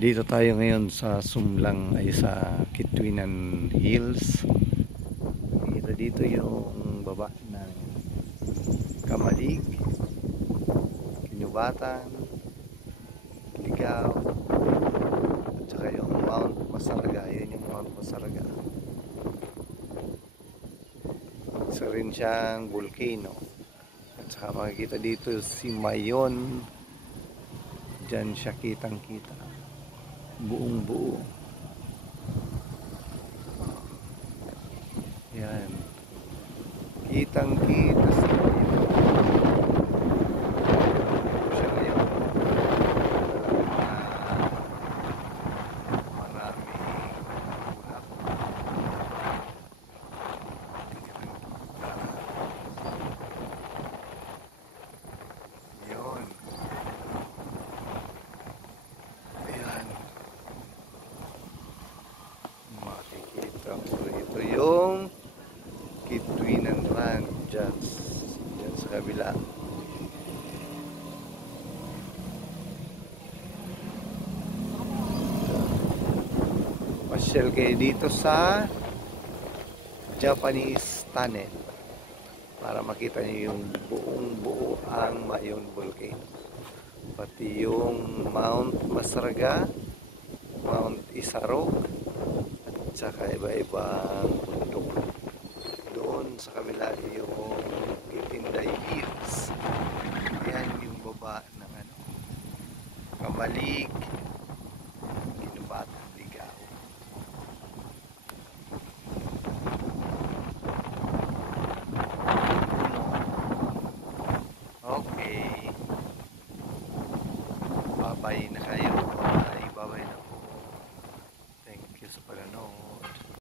Dito tayo ngayon sa Sumlang ay sa Kitwinan Hills. Kita dito yung baba ng Kamalig, Kinubatan, Ligaw, at saka yung Mount Masaraga. Yun yung Mount Masaraga. Isa rin siyang volcano. At saka makikita dito si Mayon. Diyan siya kitang-kita. Buong buo. Yan. Kitang-kita sa siya ngayon. Maraming ulap. Yun. Ayan. Makikita ko ito yung Kitwinan Ranch dyan sa kabila. Pasyal kayo dito sa Japanese Tunnel para makita niyo yung buong buo ang Mayon Volcano, pati yung Mount Masaraga, Mount Isarog, at saka iba-ibang bundok. Doon sa kabila yung Itinday Hills. Yan yung baba ng Kamalig, Kinubatan, Ligaw. Okay. Babay na kayo. Babay na po. Thank you sa panonood.